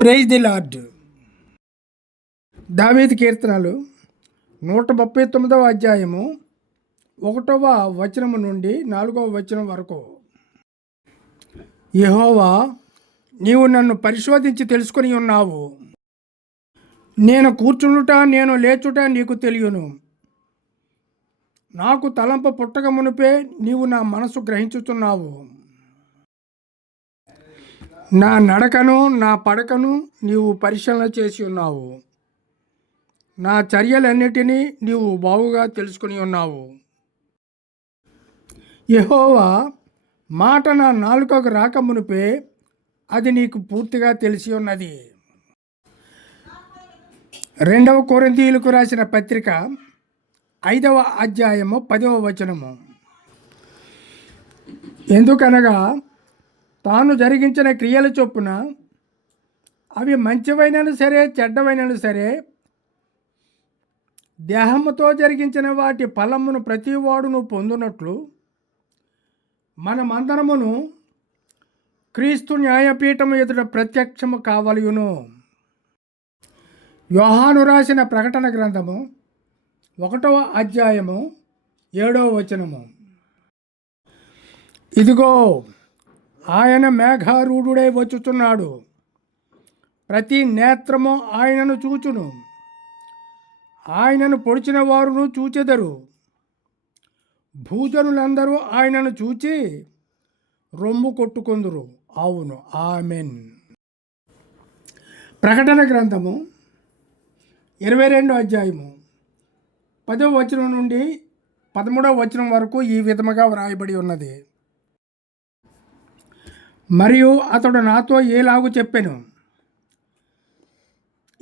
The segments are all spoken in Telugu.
ప్రైజ్ ది లార్డ్ దావేది కీర్తనలు నూట ముప్పై తొమ్మిదవ అధ్యాయము ఒకటవ వచనము నుండి నాలుగవ వచనం వరకు. యహోవా నీవు నన్ను పరిశోధించి తెలుసుకొని ఉన్నావు. నేను కూర్చునుట నేను లేచుట నీకు తెలియను. నాకు తలంప పుట్టక మునిపే నీవు నా మనసు గ్రహించుతున్నావు నా నడకను నా పడకను నీవు పరిశీలన చేసి ఉన్నావు. నా చర్యలన్నిటినీ నీవు బావుగా తెలుసుకుని ఉన్నావు. యహోవా మాట నా నాలుకకు రాక మునిపే అది నీకు పూర్తిగా తెలిసి ఉన్నది. రెండవ కొరింథీయులకు రాసిన పత్రిక ఐదవ అధ్యాయము పదవ వచనము. ఎందుకనగా తాను జరిగించిన క్రియల చొప్పున అవి మంచివైనను సరే చెడ్డవైనను సరే దేహముతో జరిగించిన వాటి ఫలమును ప్రతివాడును పొందునట్లు మనమందరమును క్రీస్తు న్యాయపీఠము ఎదుట ప్రత్యక్షము కావలయును. యోహాను రాసిన ప్రకటన గ్రంథము ఒకటవ అధ్యాయము ఏడవ వచనము. ఇదిగో ఆయన మేఘారూఢుడై వచ్చుచున్నాడు. ప్రతి నేత్రము ఆయనను చూచును. ఆయనను పొడిచిన వారును చూచెదరు. భూజనులందరూ ఆయనను చూచి రొమ్ము కొట్టుకుందురు. అవును. ఆమెన్. ప్రకటన గ్రంథము ఇరవై రెండో అధ్యాయము పదవ వచనం నుండి పదమూడవ వచనం వరకు ఈ విధముగా వ్రాయబడి ఉన్నది. మరియు అతడు నాతో ఏలాగు చెప్పెను.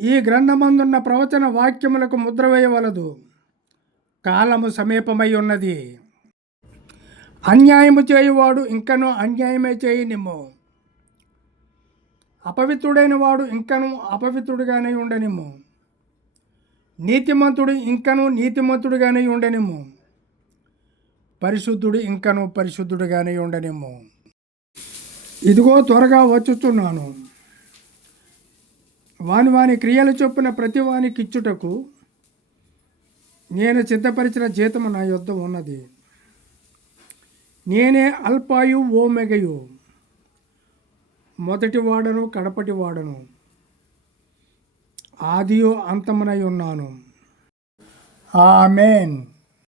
ఈ గ్రంథమందున్న ప్రవచన వాక్యములకు ముద్ర వేయవలదు. కాలము సమీపమై ఉన్నది. అన్యాయము చేయువాడు ఇంకనూ అన్యాయమే చేయనిమ్ము. అపవిత్రుడైన వాడు ఇంకనూ అపవిత్రుడుగానే ఉండనిమ్ము. నీతిమంతుడు ఇంకనూ నీతిమంతుడుగానే ఉండనిమ్ము. పరిశుద్ధుడు ఇంకనూ పరిశుద్ధుడుగానే ఉండనిమ్ము. ఇదిగో త్వరగా వచ్చుచున్నాను. వాని వాని క్రియలు చొప్పున ప్రతి వానికిచ్చుటకు నేను సిద్ధపరిచిన జీతము నా యొద్ద ఉన్నది. నేనే అల్పాయు ఓ మెగయు మొదటి వాడను కడపటి వాడను. ఆదియో అంతమునై ఉన్నాను. ఆమెన్.